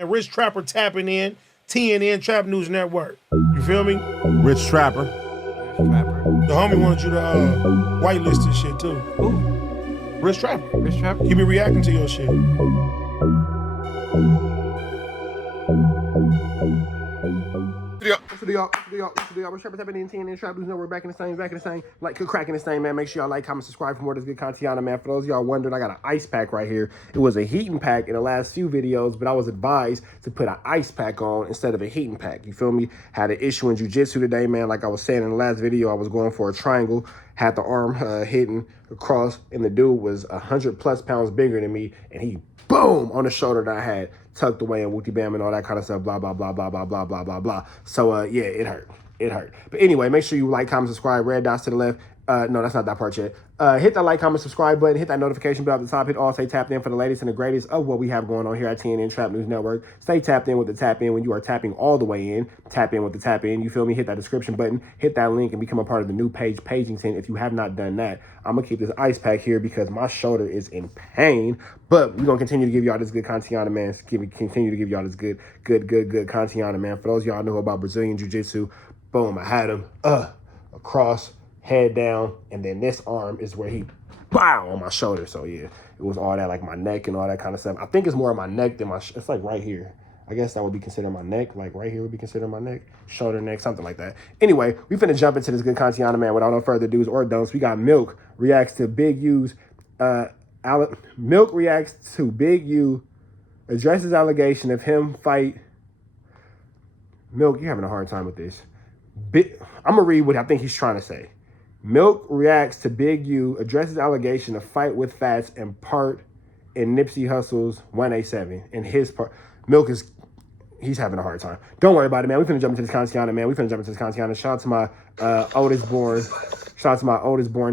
And Rich Trapper tapping in, TNN Trap News Network. You feel me? Rich Trapper. The homie wanted you to whitelist this shit too. Who? Rich Trapper. Rich Trapper? He be reacting to your shit. For the y'all. Rich Trapper tapping in TNN Trap News Network. Back in the same. Like, cracking the same, man. Make sure y'all like, comment, subscribe for more of this good content, man. For those of y'all wondering, I got an ice pack right here. It was a heating pack in the last few videos, but I was advised to put an ice pack on instead of a heating pack. You feel me? Had an issue in jiu-jitsu today, man. Like I was saying in the last video, I was going for a triangle. Had the arm hitting across, and the dude was 100+ pounds bigger than me, and he boom on the shoulder that I had tucked away and wooty bam and all that kind of stuff, blah, blah, blah, blah, blah, blah, blah, blah, blah. So, yeah, it hurt. It hurt. But anyway, make sure you like, comment, subscribe, red dots to the left. No, that's not that part yet. Hit that like, comment, subscribe button. Hit that notification bell at the top. Hit all, say tapped in for the latest and the greatest of what we have going on here at TNN Trap News Network. Stay tapped in with the tap in when you are tapping all the way in. Tap in with the tap in. You feel me? Hit that description button. Hit that link and become a part of the new page, Pagington. If you have not done that, I'm going to keep this ice pack here because my shoulder is in pain. But we're going to continue to give y'all this good content, man. Continue to give y'all this good content, man. For those of y'all know about Brazilian Jiu-Jitsu, boom, I had him across, head down, and then this arm is where he bow on my shoulder. So yeah, it was all that, like my neck and all that kind of stuff. I think it's more of my neck than my it's like right here. I guess that would be considered my neck. Like right here would be considered my neck, shoulder, neck, something like that. Anyway, we finna jump into this good content, man. Without no further do's or don'ts, we got Milk reacts to Big U's Milk reacts to Big U, addresses allegation of him fight. Milk, you're having a hard time with this. I'm gonna read what I think he's trying to say. Milk reacts to Big U, addresses allegation of fight with Fats and part in Nipsey Hussles 187. And his part, Milk he's having a hard time. Don't worry about it, man. We finna jump into this content, man. Shout out to my oldest born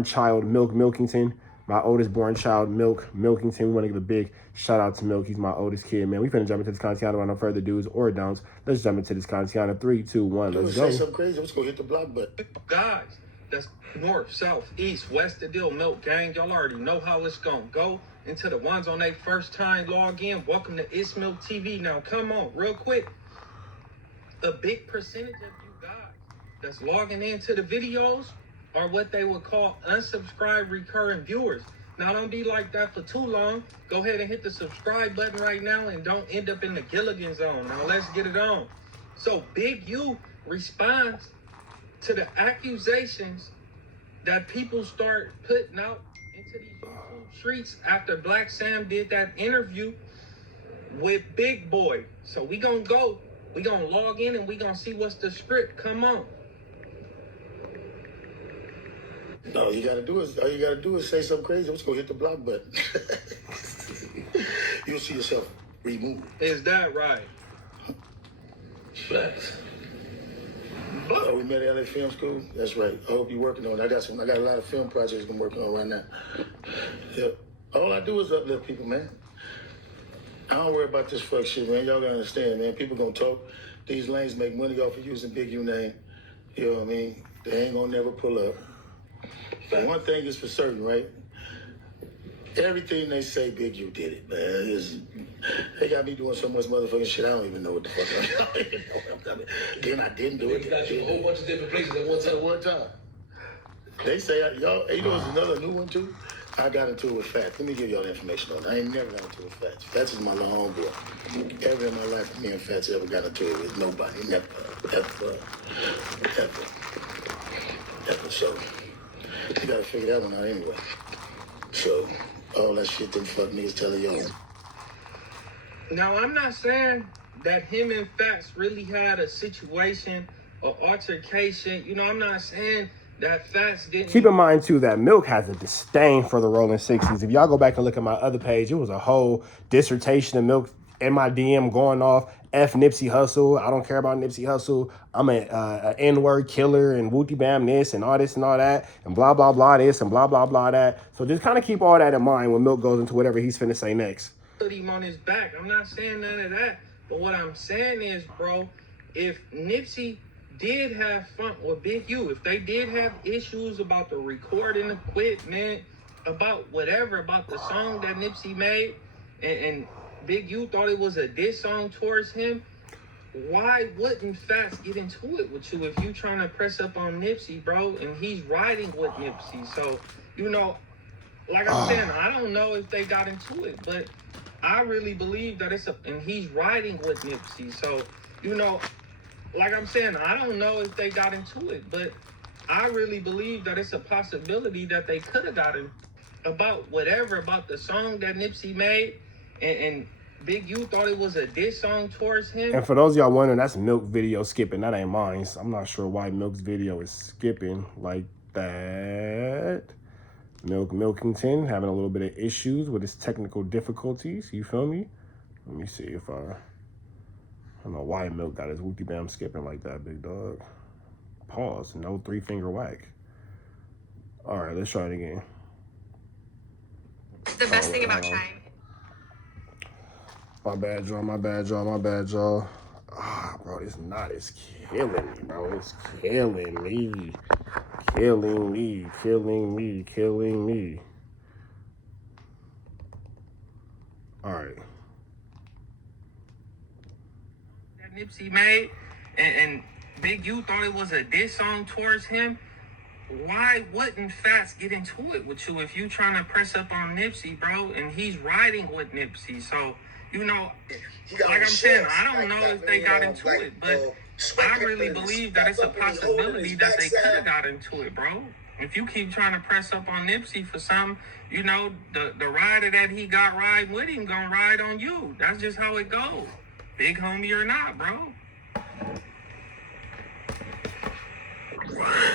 child, Milk Milkington. My oldest born child, Milk Milkington. We want to give a big shout out to Milk. He's my oldest kid, man. We finna jump into this content without no further do's or don'ts. Let's jump into this content. 3, 2, 1, let's go. Say something crazy. Let's go hit the block button. Guys, that's north, south, east, west, the deal, Milk Gang. Y'all already know how it's gonna go. And to the ones on their first time log in, welcome to It's Milk TV. Now, come on, real quick. A big percentage of you guys that's logging into the videos are what they would call unsubscribed recurring viewers. Now, don't be like that for too long. Go ahead and hit the subscribe button right now and don't end up in the Gilligan zone. Now, let's get it on. So, Big U responds to the accusations that people start putting out into these YouTube streets after Black Sam did that interview with Big Boy. So we gonna log in and we gonna see what's the script. Come on. No, all you gotta do is say something crazy. Let's go hit the block button. You'll see yourself removed. Is that right? Facts. Oh, we met at LA Film School? That's right. I hope you're working on it. I got a lot of film projects I'm working on right now. Yeah. All I do is uplift people, man. I don't worry about this fuck shit, man. Y'all gotta understand, man. People gonna talk. These lanes make money off of using Big U name. You know what I mean? They ain't gonna never pull up. But one thing is for certain, right? Everything they say, Big U did it, man. They got me doing so much motherfucking shit, I don't even know what the fuck I don't even know what I'm talking about. Then I didn't do it. You got you a whole bunch of different places at one time. They say, y'all, you know, there's another new one too? I got into it with Fats. Let me give y'all the information on that. I ain't never got into it with Fats. Fats is my long homeboy. Ever in my life, me and Fats ever got into it with nobody. Never. So, you gotta figure that one out anyway. So, all that shit them fuck niggas telling y'all. Now, I'm not saying that him and Fats really had a situation or altercation. You know, I'm not saying that Fats didn't. Keep in mind, too, that Milk has a disdain for the Rolling 60s. If y'all go back and look at my other page, it was a whole dissertation of Milk in my DM going off, F Nipsey Hussle. I don't care about Nipsey Hussle. I'm an N-word killer and wooty bam this and all this and all that and blah, blah, blah this and blah, blah, blah that. So just kind of keep all that in mind when Milk goes into whatever he's finna say next. Put him on his back. I'm not saying none of that. But what I'm saying is, bro, if Nipsey did have fun with Big U, if they did have issues about the recording equipment, about whatever, about the song that Nipsey made, and Big U thought it was a diss song towards him, why wouldn't Fats get into it with you if you trying to press up on Nipsey, bro? And he's riding with Nipsey. So, you know, like I'm saying, I don't know if they got into it, but I really believe that and he's riding with Nipsey. So, you know, like I'm saying, I don't know if they got into it, but I really believe that it's a possibility that they could have gotten about the song that Nipsey made, and Big U thought it was a diss song towards him. And for those of y'all wondering, that's Milk video skipping. That ain't mine. So I'm not sure why Milk's video is skipping like that. Milkington having a little bit of issues with his technical difficulties. You feel me? Let me see if I don't know why Milk got his whoopty bam skipping like that, big dog. Pause. No 3-finger whack. All right, let's try it again. The best thing about trying. My bad, y'all. Ah, bro, this knot is killing me, bro. It's killing me. All right. That Nipsey made, and Big U thought it was a diss song towards him. Why wouldn't Fats get into it with you if you trying to press up on Nipsey, bro? And he's riding with Nipsey. So, you know, like I'm saying, I don't know if they got into it, but I really believe that it's a possibility that they could have got into it, bro. If you keep trying to press up on Nipsey for something, you know, the rider that he got riding with him gonna ride on you. That's just how it goes. Big homie or not, bro.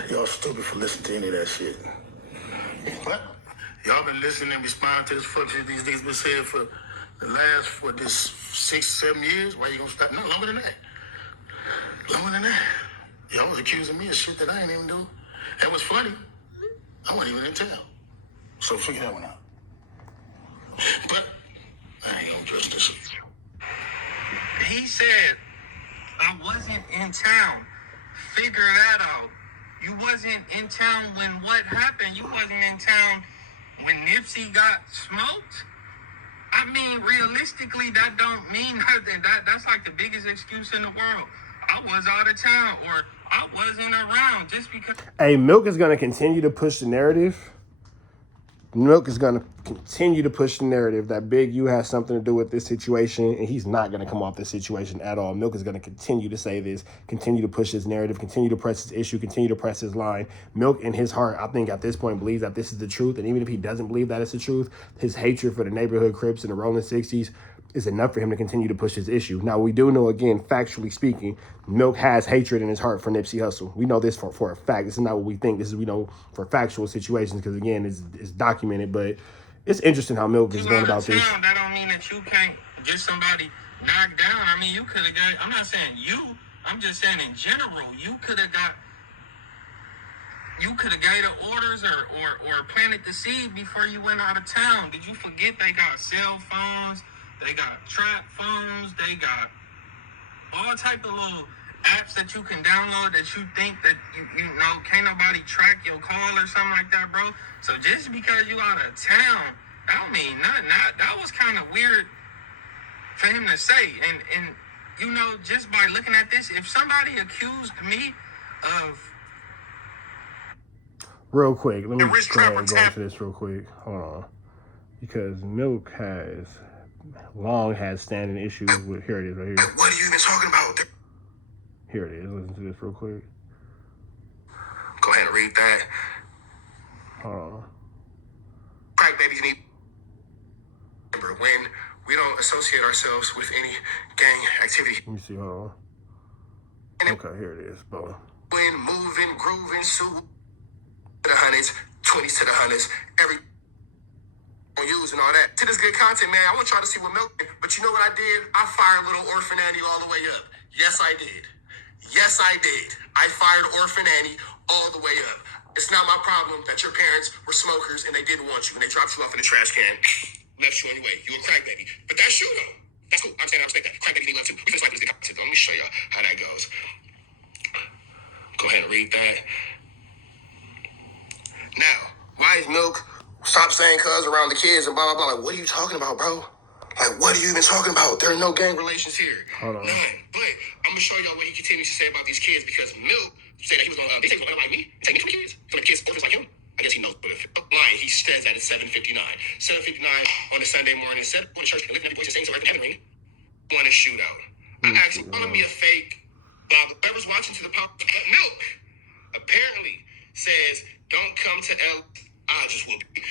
Y'all stupid for listening to any of that shit. What? Y'all been listening and responding to this fuck shit these niggas been saying for the last, 6-7 years? Why you gonna stop? No, longer than that. Y'all was accusing me of shit that I ain't even do. And what's funny, I wasn't even in town. So figure that one out. But I ain't gonna address this. He said, I wasn't in town. Figure that out. You wasn't in town when what happened? You wasn't in town when Nipsey got smoked? I mean, realistically, that don't mean nothing. That's like the biggest excuse in the world. I was out of town, or I wasn't around just because. Hey, Milk is going to continue to push the narrative. Milk is going to continue to push the narrative that Big U has something to do with this situation, and he's not going to come off this situation at all. Milk is going to continue to say this, continue to push his narrative, continue to press his issue, continue to press his line. Milk, in his heart, I think at this point believes that this is the truth, and even if he doesn't believe that it's the truth, his hatred for the neighborhood Crips and the Rolling 60s is enough for him to continue to push his issue. Now, we do know, again, factually speaking, Milk has hatred in his heart for Nipsey Hussle. We know this for a fact. This is not what we think. This is, we know, for factual situations, because, again, it's documented. But it's interesting how Milk is going about this. That don't mean that you can't get somebody knocked down. I mean, you could have got, I'm not saying you, I'm just saying in general, you could have gave the orders or planted the seed before you went out of town. Did you forget they got cell phones? They got trap phones. They got all type of little apps that you can download that you think that you know can't nobody track your call or something like that, bro. So just because you out of town, that don't mean nothing. That was kind of weird for him to say. And you know, just by looking at this, if somebody accused me of real quick, let me try and go into this real quick. Hold on, because Milk has standing issues with. Here it is, right here. What are you even talking about? Here it is. Listen to this real quick. Go ahead and read that. Hold on. Crack babies need. Remember, when we don't associate ourselves with any gang activity. Let me see. Hold on. Okay, here it is. Boom. When moving, grooving, to the hundreds, 20s to the hundreds, every on use and all that. To this good content, man, I want y'all to see what Milk did. But you know what I did? I fired little Orphan Annie all the way up. Yes, I did. I fired Orphan Annie all the way up. It's not my problem that your parents were smokers and they didn't want you and they dropped you off in the trash can, left you on your way. You a crack baby. But that's you, though. That's cool. I'm saying I respect that. Crack baby need love, too. We just like this good content, though. Let me show y'all how that goes. Go ahead and read that. Now, why is Milk stop saying cuz around the kids and blah, blah, blah? Like, what are you talking about, bro? Like, what are you even talking about? There are no gang relations here. Hold on. None. But I'm gonna show y'all what he continues to say about these kids because Milk said that he was gonna, they say he was gonna like me, take me from the kids. From the kids, orphans like him. I guess he knows, but if lying, he says that it's 7:59. 7:59 on a Sunday morning. Instead of going to church and lifting every voice and saying so right from heaven ring, want a shootout. I asked him, calling me a fake. Bob, whoever's watching to the pop, but Milk apparently says, don't come to L. I just will be.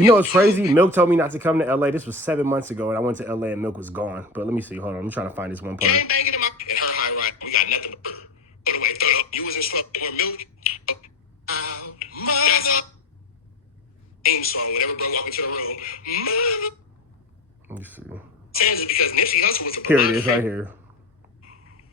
You know what's crazy? Milk told me not to come to LA. This was 7 months ago, and I went to LA and Milk was gone. But let me see. Hold on. I'm trying to find this one part. Gang banging in her high right. We got nothing but her. Put away. Throw it up. You was in slow. Or Milk. That's our theme song. Whenever bro walk into the room. Mother. Let me see. Saying is because Nipsey Hussle was a here it is right here.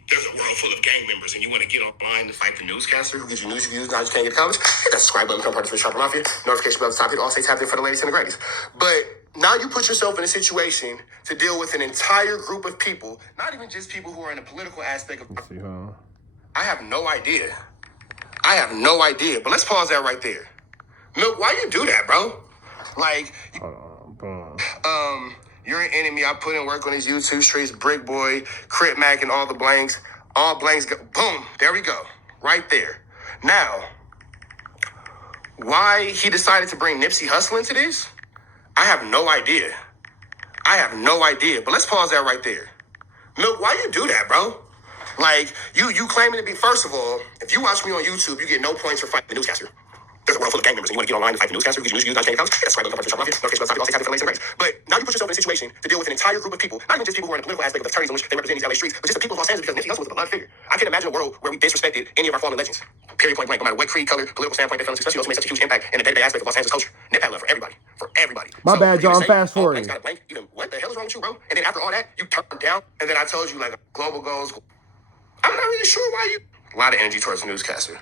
There's a world full of gang members, and you want to get online to fight the newscaster who gives you news reviews. Now you can't get comments. Hit that subscribe button, become part of the Sharper Mafia. Notification bell at the top. Hit all stay tapped in for the latest and the greatest. But now you put yourself in a situation to deal with an entire group of people, not even just people who are in a political aspect of. Let's see, huh? I have no idea. I have no idea. But let's pause that right there. Milk, why you do that, bro? Like, you're an enemy. I put in work on these YouTube streets, Brick Boy, Crit Mac, and all the blanks. All blanks go. Boom. There we go. Right there. Now, why he decided to bring Nipsey Hussle into this, I have no idea. I have no idea. But let's pause that right there. Milk, why you do that, bro? Like, you claiming to be, first of all, if you watch me on YouTube, you get no points for fighting the newscaster. There's a world full of gang members, and you want to get online and fight the newscaster, because you use not accounts. That's right, don't come for the Sharper Mafia. Notification bell, all for the latest and greatest. But now you put yourself in a situation to deal with an entire group of people, not even just people who are in the political aspect of the attorneys in which they represent these LA streets, but just the people of Los Angeles, because Nipsey Hussle was a beloved figure. I can't imagine a world where we disrespected any of our fallen legends. Period, point blank. No matter what creed, color, political standpoint they fell into, especially those who made such a huge impact in the day-to-day aspect of Los Angeles culture. Nip had love for everybody. For everybody. My bad, John. Fast forward. Even what the hell is wrong with you, bro? And then after all that, you turned down, and then I told you like global goals. I'm not really sure why you. A lot of energy towards the newscaster.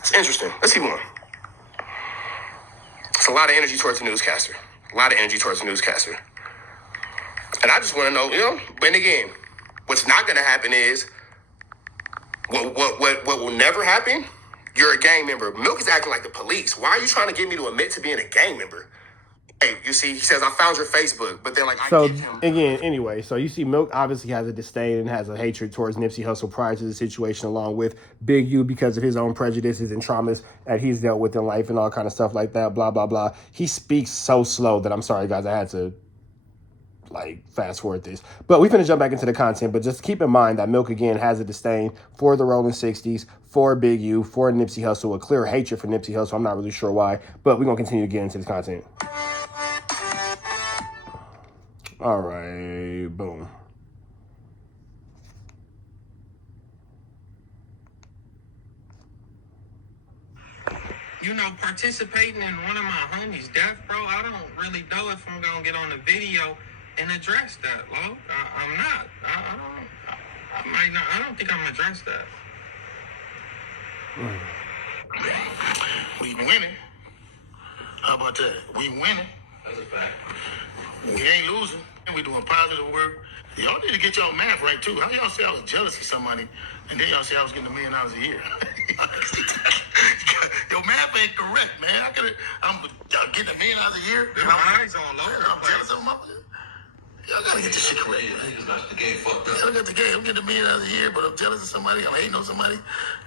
It's interesting. Let's keep going. It's a lot of energy towards the newscaster. A lot of energy towards the newscaster. And I just want to know, and again, what's not going to happen is, what will never happen? You're a gang member. Milk is acting like the police. Why are you trying to get me to admit to being a gang member? Hey, you see, he says, I found your Facebook, but then like, I get him. Again, anyway, so you see Milk obviously has a disdain and has a hatred towards Nipsey Hussle prior to the situation, along with Big U because of his own prejudices and traumas that he's dealt with in life and all kind of stuff like that, blah, blah, blah. He speaks so slow that I'm sorry, guys, I had to like fast forward this. But we're going to jump back into the content, but just keep in mind that Milk again has a disdain for the Rolling 60s, for Big U, for Nipsey Hussle, a clear hatred for Nipsey Hussle. I'm not really sure why, but we're going to continue to get into this content. All right, boom. Participating in one of my homies' death, bro, I don't really know if I'm gonna get on the video and address that, Lo. I'm not. I might not. I don't think I'm gonna address that. We winning. How about that? We winning. That's a fact. We ain't losing. We doing positive work. Y'all need to get y'all math right too. How y'all say I was jealous of somebody, and then y'all say I was getting $1 million a year? Your math ain't correct, man. I'm getting $1 million a year. Your eyes all over. I'm jealous of my. Y'all gotta get this shit correct. The game fucked up. Y'all got the game. I'm getting $1 million a year, but I'm jealous of somebody. I'm hating on somebody.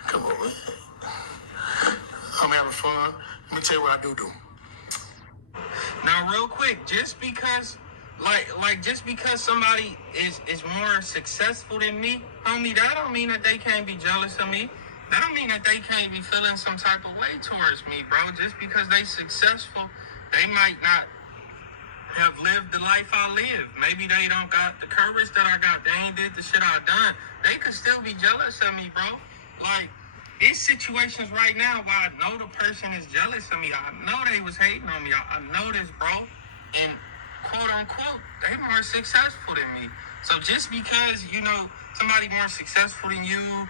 Come on, man. I'm having fun. Let me tell you what I do. Now, real quick, just because somebody is more successful than me, homie, that don't mean that they can't be jealous of me. That don't mean that they can't be feeling some type of way towards me, bro. Just because they successful, they might not have lived the life I live. Maybe they don't got the courage that I got. They ain't did the shit I done. They could still be jealous of me, bro. Like, in situations right now where I know the person is jealous of me, I know they was hating on me. I know this, bro. And quote unquote, they more successful than me. So just because, somebody more successful than you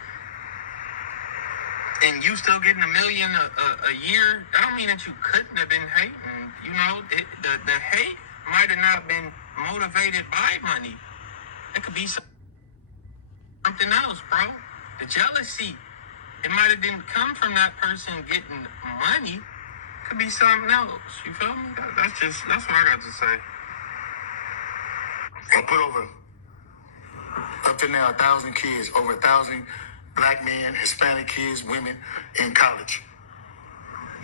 and you still getting $1 million a year, that don't mean that you couldn't have been hating. The hate might have not been motivated by money. It could be something else, bro. The jealousy, it might have didn't come from that person getting money. It could be something else. You feel me? That's what I got to say. and put over, up to now, 1,000 kids, over 1,000 black men, Hispanic kids, women in college.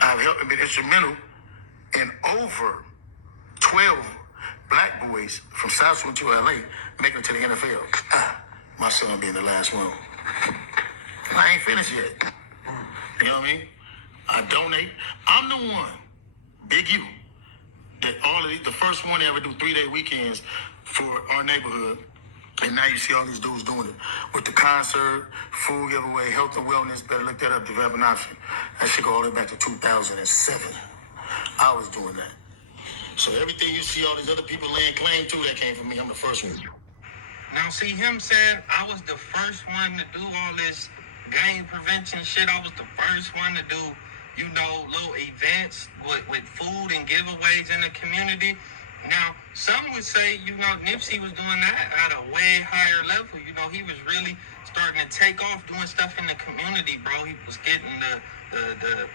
I've helped and been instrumental in over 12 black boys from South Shore to LA making it to the NFL. My son being the last one. I ain't finished yet. You know what I mean? I donate. I'm the one, Big U, that all of the first one to ever do 3-day weekends for our neighborhood. And now you see all these dudes doing it with the concert, food giveaway, health and wellness. Better look that up, develop an option. That shit go all the way back to 2007. I was doing that. So everything you see all these other people laying claim to, that came from me. I'm the first one. Now, see him saying I was the first one to do all this gang prevention shit. I was the first one to do, little events with food and giveaways in the community. Now, some would say, Nipsey was doing that at a way higher level. He was really starting to take off doing stuff in the community, bro. He was getting the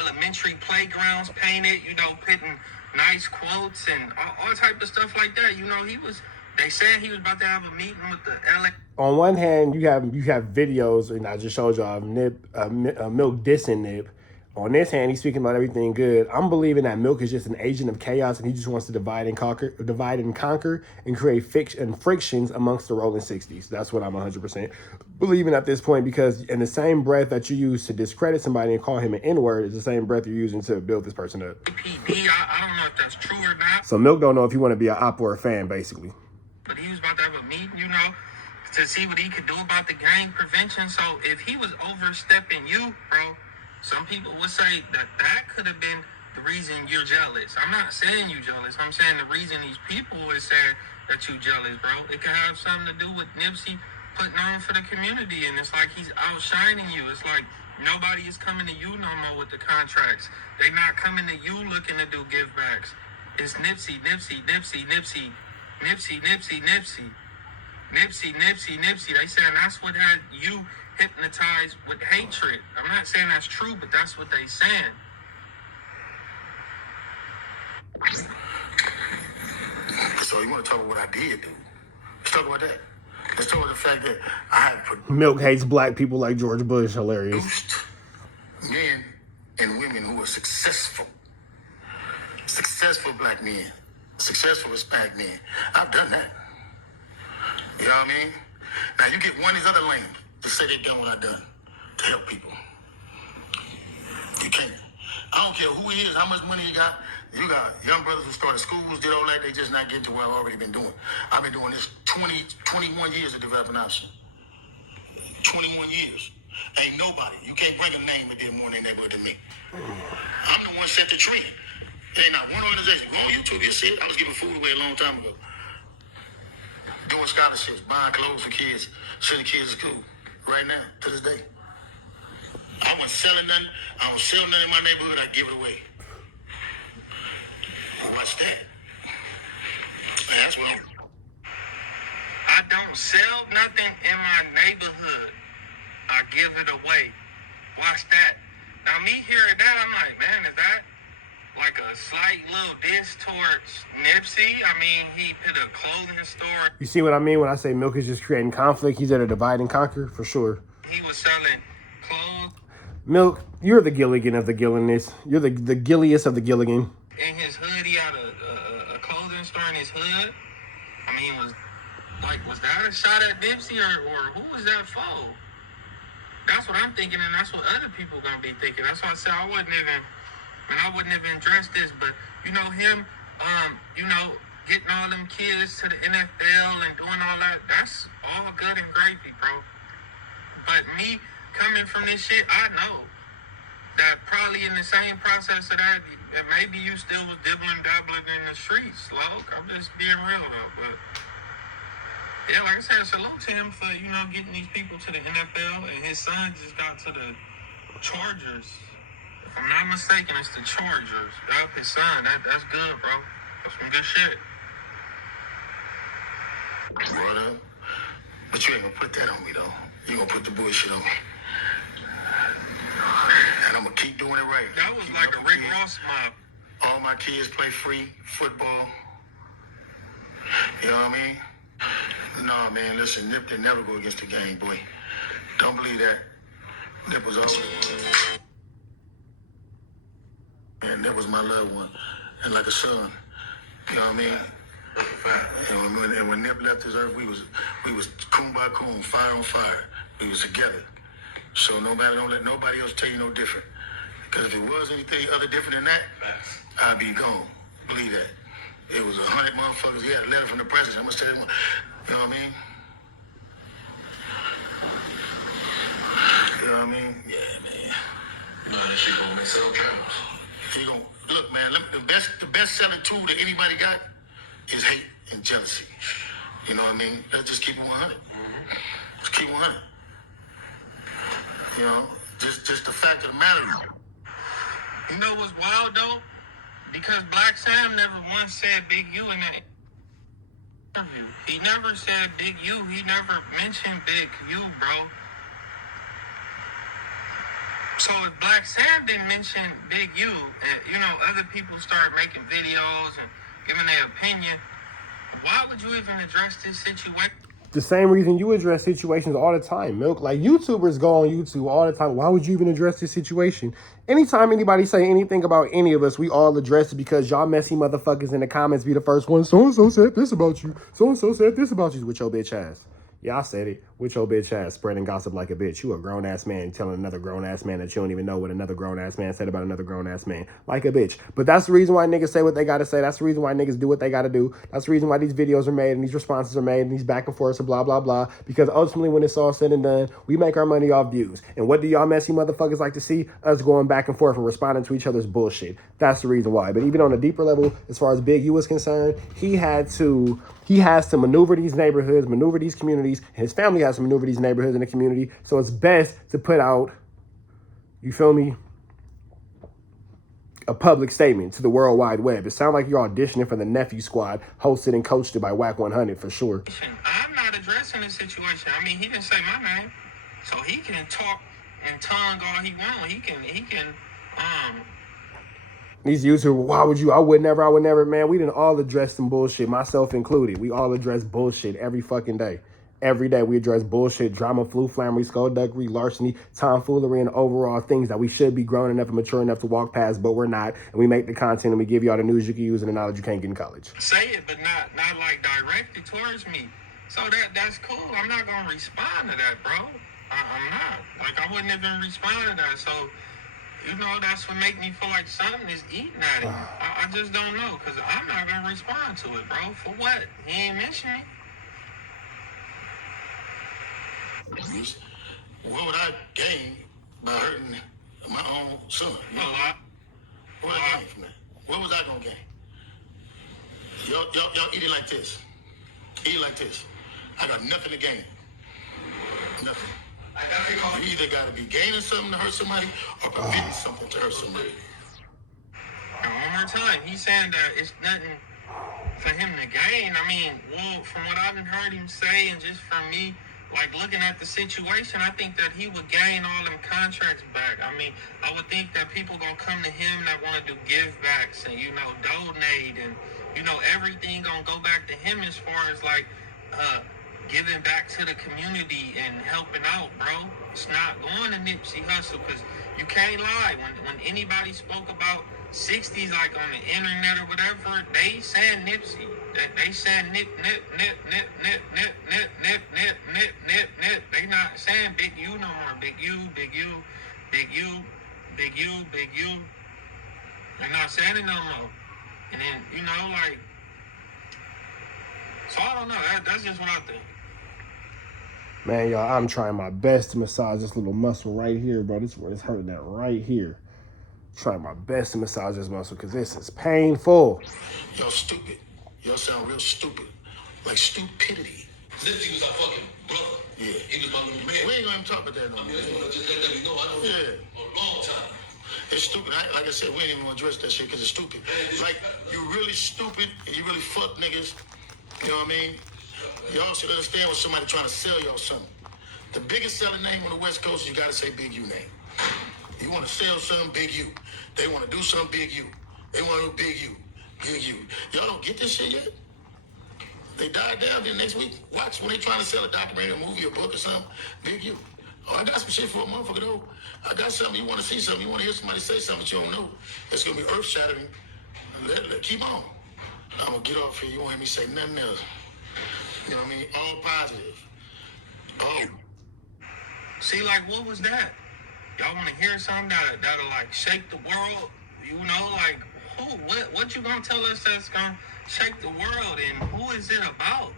elementary playgrounds painted, putting nice quotes and all type of stuff like that. They said he was about to have a meeting with the LA. On one hand, you have videos, and I just showed y'all of Milk dissing Nip. On this hand, he's speaking about everything good. I'm believing that Milk is just an agent of chaos, and he just wants to divide and conquer, and create frictions amongst the rolling 60s. That's what I'm 100% believing at this point, because in the same breath that you use to discredit somebody and call him an N-word is the same breath you're using to build this person up. I don't know if that's true or not. So Milk don't know if you want to be an op or a fan, basically. But he was about to have a meeting, to see what he could do about the gang prevention. So if he was overstepping you, bro, some people would say that could have been the reason you're jealous. I'm not saying you jealous. I'm saying the reason these people would say that you jealous, bro. It could have something to do with Nipsey putting on for the community, and it's like he's outshining you. It's like nobody is coming to you no more with the contracts. They not coming to you looking to do give backs. It's Nipsey. They saying that's what had you hypnotized with hatred. I'm not saying that's true, but that's what they saying. So you want to talk about what I did do? Let's talk about that. Let's talk about the fact that I have Milk hates black people like George Bush. Hilarious. produced men and women who are successful black men, successful Hispanic men. I've done that. You know what I mean? Now you get one of these other lanes to say they've done what I've done to help people. You can't. I don't care who he is, how much money he got. You got young brothers who started schools, did all that. They just not getting to what I've already been doing. I've been doing this 21 years of developing option. 21 years. Ain't nobody. You can't bring a name that did more in their neighborhood than me. I'm the one set the trend. There ain't not one organization. Go on YouTube, you see it. I was giving food away a long time ago. Doing scholarships, buying clothes for kids, sending kids to school. Right now, to this day. I wasn't selling nothing. I don't sell nothing in my neighborhood. I give it away. Watch that. That's what I don't sell nothing in my neighborhood. I give it away. Watch that. Now me hearing that, I'm like, man, is that like a slight little diss towards Nipsey? I mean, he put a clothing store. You see what I mean when I say Milk is just creating conflict? He's there to divide and conquer, for sure. He was selling clothes. Milk, you're the Gilligan of the Gillianness. You're the Gilliest of the Gilligan. In his hood, he had a clothing store in his hood. I mean, was that a shot at Nipsey or who was that for? That's what I'm thinking, and that's what other people gonna be thinking. That's why I said I wouldn't even address this, but him, getting all them kids to the NFL and doing all that, that's all good and gravy, bro. But me coming from this shit, I know that probably in the same process of that maybe you still was dabbling in the streets, Loke. I'm just being real though, but yeah, like I said, salute to him for, getting these people to the NFL, and his son just got to the Chargers. If I'm not mistaken, it's the Chargers. Yep, his son. That's good, bro. That's some good shit. Brother, but you ain't gonna put that on me though. You gonna put the bullshit on me. And I'm gonna keep doing it right. That was like a Rick Ross mob. All my kids play free football. You know what I mean? No, man, listen, Nip didn't never go against the game, boy. Don't believe that. Nip was always... And Nip was my loved one. And like a son. You know what I mean? And when Nip left this earth, we was coon by coon, fire on fire. We was together. So don't let nobody else tell you no different. Because if it was anything other different than that, I'd be gone. Believe that. It was 100 motherfuckers. He had a letter from the president. I'm gonna tell you, you know what I mean? You know what I mean? Yeah, man. No, that shit gonna make sell cameras. Look, man. The best selling tool that anybody got is hate and jealousy. You know what I mean? Let's just keep it 100. Just keep it 100. You know, just the fact of the matter. You know what's wild though? Because Black Sam never once said Big U in that interview. He never said Big U. He never mentioned Big U, bro. So if Black Sam didn't mention Big U, and you know other people start making videos and giving their opinion, why would you even address this situation? The same reason you address situations all the time, Milk. Like, YouTubers go on YouTube all the time. Why would you even address this situation? Anytime anybody say anything about any of us, we all address it because y'all messy motherfuckers in the comments be the first one. So-and-so said this about you. So-and-so said this about you with your bitch ass. Yeah, I said it. With your bitch ass, spreading gossip like a bitch. You a grown-ass man telling another grown-ass man that you don't even know what another grown-ass man said about another grown-ass man. Like a bitch. But that's the reason why niggas say what they gotta say. That's the reason why niggas do what they gotta do. That's the reason why these videos are made and these responses are made and these back and forths and blah, blah, blah. Because ultimately, when it's all said and done, we make our money off views. And what do y'all messy motherfuckers like to see? Us going back and forth and responding to each other's bullshit. That's the reason why. But even on a deeper level, as far as Big U is concerned, he has to maneuver these neighborhoods, maneuver these communities. His family has to maneuver these neighborhoods in the community. So it's best to put out, you feel me, a public statement to the World Wide Web. It sounds like you're auditioning for the Nephew Squad, hosted and coached by Whack 100 for sure. I'm not addressing the situation. I mean, he didn't say my name, so he can talk and tongue all he wants. He can These YouTubers, why would you? I would never, man. We didn't all address some bullshit, myself included. We all address bullshit every fucking day. Every day we address bullshit, drama, flu, flammery, skullduggery, larceny, tomfoolery, and overall things that we should be grown enough and mature enough to walk past, but we're not. And we make the content and we give y'all the news you can use and the knowledge you can't get in college. Say it, but not like directed towards me. So that's cool. I'm not gonna respond to that, bro. I'm not. Like, I wouldn't even respond to that. So, you know, that's what make me feel like something is eating at it. I just don't know, because I'm not gonna respond to it, bro. For what? He ain't mention me. What would I gain by hurting my own son? You know, what would I gain from that? What was I gonna gain? Y'all eat it like this. Eat it like this. I got nothing to gain. Nothing. You either gotta be gaining something to hurt somebody or preventing something to hurt somebody. Now, one more time, he's saying that it's nothing for him to gain. I mean, well, from what I've heard him say, and just from me, like, looking at the situation, I think that he would gain all them contracts back. I mean, I would think that people gonna come to him that want to do give backs and, you know, donate, and, you know, everything gonna go back to him as far as, like, giving back to the community and helping out, bro. It's not going to Nipsey Hussle, because you can't lie. When anybody spoke about 60s, like on the internet or whatever, they said Nipsey. They said Nip. They not saying Big U no more. Big U. They're not saying it no more. And then, you know, like, so I don't know. That's just what I think. Man, y'all, I'm trying my best to massage this little muscle right here, bro. This is where it's hurting at right here. Trying my best to massage this muscle because this is painful. Y'all stupid. Y'all sound real stupid. Like stupidity. Nipsey was our fucking brother. Yeah. He was my little man. We ain't gonna even talk about that no more. I just want to just let them know. I know him for a long time. It's stupid. Like I said, we ain't even gonna address that shit because it's stupid. Like, you really stupid and you really fuck niggas. You know what I mean? Y'all should understand when somebody trying to sell y'all something. The biggest selling name on the West Coast, you gotta say Big U name. You want to sell something, Big U. They want to do something, Big U. They want to do Big U. Big U. Y'all don't get this shit yet? They died down. Then next week, watch when they trying to sell a documentary, a movie, a book or something. Big you. Oh, I got some shit for a motherfucker though. I got something. You want to see something? You want to hear somebody say something that you don't know? It's gonna be earth shattering. Keep on. I'm gonna get off here. You won't hear me say nothing else. You know what I mean? All positive. Oh. See, like, what was that? Y'all want to hear something that'll like shake the world? You know, like, who? What you gonna tell us that's gonna shake the world? And who is it about?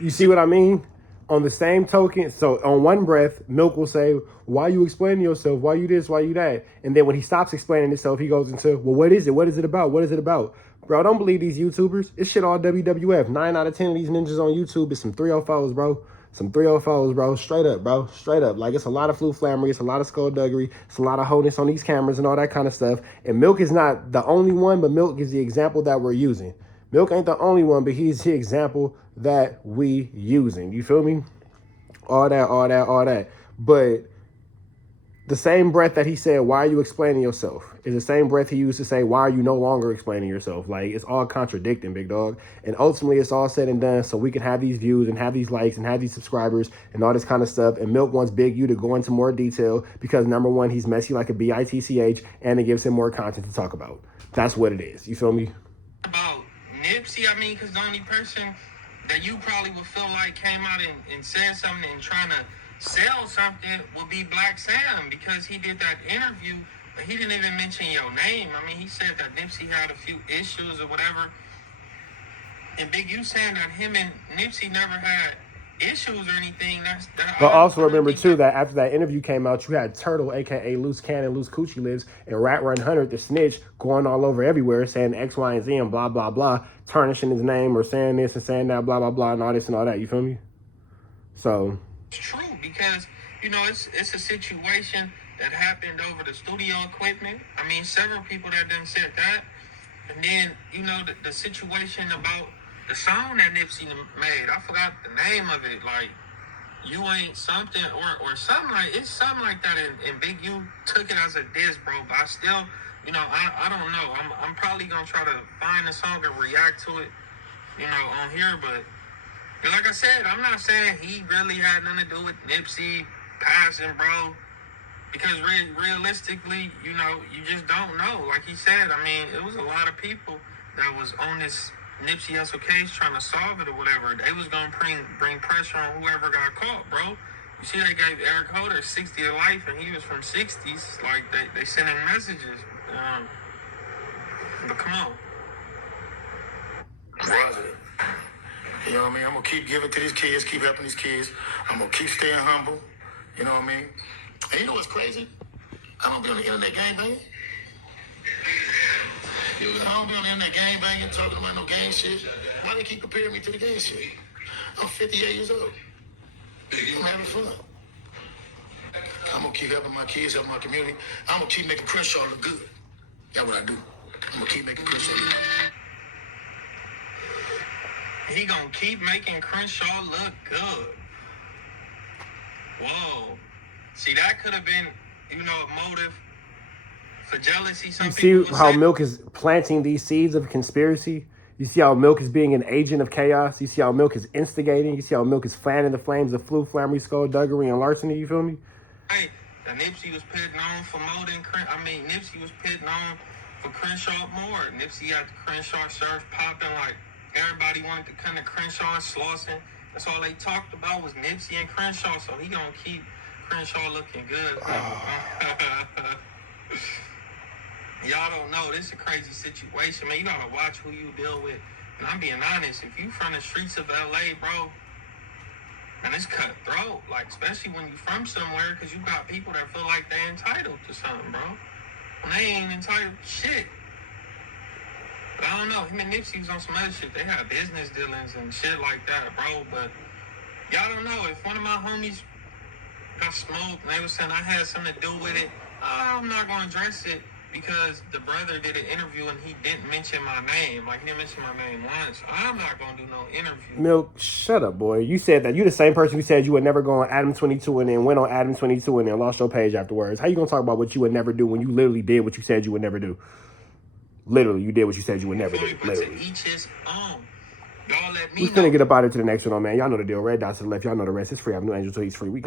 You see what I mean? On the same token, so on one breath, Milk will say, why you explaining yourself? Why you this? Why you that? And then when he stops explaining himself, he goes into, well, what is it? What is it about? What is it about? Bro, don't believe these YouTubers. It's shit all WWF. 9 out of 10 of these ninjas on YouTube is some 304s, bro. Some 304s, bro. Straight up, bro. Straight up. Like, it's a lot of flammery. It's a lot of skullduggery. It's a lot of wholeness on these cameras and all that kind of stuff. And Milk is not the only one, but Milk is the example that we're using. Milk ain't the only one, but he's the example that we using. You feel me? All that. But the same breath that he said, why are you explaining yourself, is the same breath he used to say, why are you no longer explaining yourself? Like, it's all contradicting, big dog. And ultimately, it's all said and done so we can have these views and have these likes and have these subscribers and all this kind of stuff. And Milk wants Big U to go into more detail because, number one, he's messy like a bitch, and it gives him more content to talk about. That's what it is. You feel me? About Nipsey, I mean, because the only person that you probably would feel like came out and said something and trying to sell something would be Black Sam, because he did that interview, but he didn't even mention your name. I mean, he said that Nipsey had a few issues or whatever. And Big U saying that him and Nipsey never had issues or anything. But also remember, too, that after that interview came out, you had Turtle, a.k.a. Loose Cannon, Loose Coochie Lips, and Rat Run Hunter, the snitch, going all over everywhere saying X, Y, and Z and blah, blah, blah, tarnishing his name or saying this and saying that, blah, blah, blah, and all this and all that. You feel me? So... It's true, because, you know, it's a situation that happened over the studio equipment. I mean, several people that done said that. And then, you know, the situation about the song that Nipsey made, I forgot the name of it, like, You Ain't Something, or something like, it's something like that, and Big U took it as a diss, bro, but I still, you know, I don't know, I'm probably gonna try to find the song and react to it, you know, on here, but, and like I said, I'm not saying he really had nothing to do with Nipsey passing, bro, because realistically, you know, you just don't know. Like he said, I mean, it was a lot of people that was on this Nipsey Hussle case trying to solve it or whatever. They was going to bring pressure on whoever got caught, bro. You see, they gave Eric Holder 60 to life, and he was from 60s. Like, they sent him messages. But come on. Positive. You know what I mean? I'm going to keep giving to these kids, keep helping these kids. I'm going to keep staying humble. You know what I mean? And you know what's crazy? I don't be on the internet gangbanging. I don't be on the internet gangbanging, talking about no gang shit. Why they keep comparing me to the gang shit? I'm 58 years old. I'm having fun. I'm going to keep helping my kids, helping my community. I'm going to keep making Crenshaw look good. That's what I do. I'm going to keep making Crenshaw look good. He gonna keep making Crenshaw look good. Whoa. See, that could have been, you know, a motive for jealousy. You see how Milk is planting these seeds of conspiracy? You see how Milk is being an agent of chaos? You see how Milk is instigating? You see how Milk is fanning the flames of flammery, skullduggery, and larceny? You feel me? Hey, the Nipsey was putting on for Nipsey was putting on for Crenshaw more. Nipsey had the Crenshaw shirts popping, like, everybody wanted to come to Crenshaw and Slauson. That's all they talked about was Nipsey and Crenshaw, so he gonna keep Crenshaw looking good. Y'all don't know. This is a crazy situation, man. You gotta watch who you deal with. And I'm being honest, if you from the streets of LA, bro, and it's cutthroat, like, especially when you from somewhere, because you got people that feel like they entitled to something, bro. And they ain't entitled to shit. But I don't know, him and Nipsey was on some other shit. They had business dealings and shit like that, bro. But y'all don't know. If one of my homies got smoked and they was saying I had something to do with it, I'm not going to address it because the brother did an interview and he didn't mention my name. Like, he didn't mention my name once. I'm not going to do no interview. Milk, shut up, boy. You said that. You the same person who said you would never go on Adam 22 and then went on Adam 22 and then lost your page afterwards. How you going to talk about what you would never do when you literally did what you said you would never do? Literally, you did what you said you would never do. But to each his own. Y'all let me We finna get up out of to the next one, man. Y'all know the deal. Red dots to the left. Y'all know the rest. It's free. I'm New Angel, so he's free. We go.